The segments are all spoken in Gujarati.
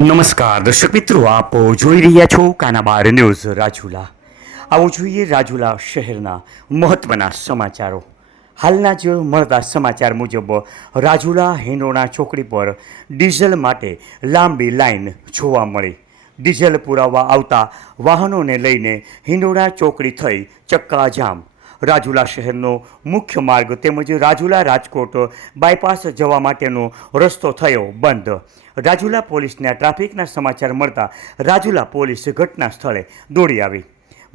નમસ્કાર દર્શક મિત્રો, આપ જોઈ રહ્યા છો કાનાબાર ન્યૂઝ રાજુલા. આવો જોઈએ રાજુલા શહેરના મહત્વના સમાચારો. હાલના જ મળતા સમાચાર મુજબ રાજુલા હિંડોણા ચોકડી પર ડીઝલ માટે લાંબી લાઈન જોવા મળી. ડીઝલ પુરાવવા આવતા વાહનોને લઈને હિંડોણા ચોકડી થઈ ચક્કાજામ. રાજુલા શહેરનો મુખ્ય માર્ગ તેમજ રાજુલા રાજકોટ બાયપાસ જવા માટેનો રસ્તો થયો બંધ. રાજુલા પોલીસના ટ્રાફિકના સમાચાર મળતા રાજુલા પોલીસ ઘટના સ્થળે દોડી આવી.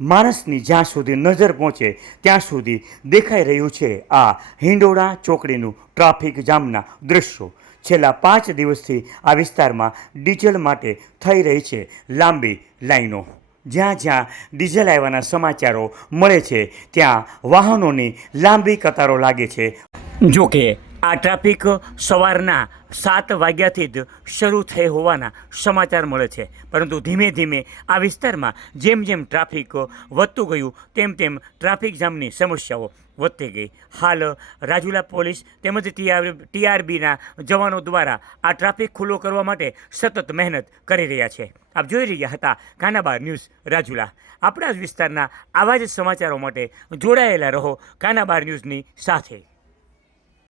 માણસની જ્યાં સુધી નજર પહોંચે ત્યાં સુધી દેખાઈ રહ્યું છે આ હિંડોળા ચોકડીનું ટ્રાફિક જામના દૃશ્યો. છેલ્લા 5 દિવસથી આ વિસ્તારમાં ડીઝલ માટે થઈ રહી છે લાંબી લાઈનો. જ્યાં જ્યાં ડીઝલ આવ્યાના સમાચારો મળે છે ત્યાં વાહનોની લાંબી કતારો લાગે છે. જોકે આ ટ્રાફિક સવારના 7 વાગ્યાથી જ શરૂ થઈ હોવાના સમાચાર મળે છે, પરંતુ ધીમે ધીમે આ વિસ્તારમાં જેમ જેમ ટ્રાફિક વધતું ગયું તેમ તેમ ટ્રાફિક જામની સમસ્યાઓ વધતી ગઈ. હાલ રાજુલા પોલીસ તેમજ ટીઆરબીના જવાનો દ્વારા આ ટ્રાફિક ખુલ્લો કરવા માટે સતત મહેનત કરી રહ્યા છે. આપ જોઈ રહ્યા હતા કાનાબાર ન્યૂઝ રાજુલા. આપણા જ વિસ્તારના આવા જ સમાચારો માટે જોડાયેલા રહો કાનાબાર ન્યૂઝની સાથે.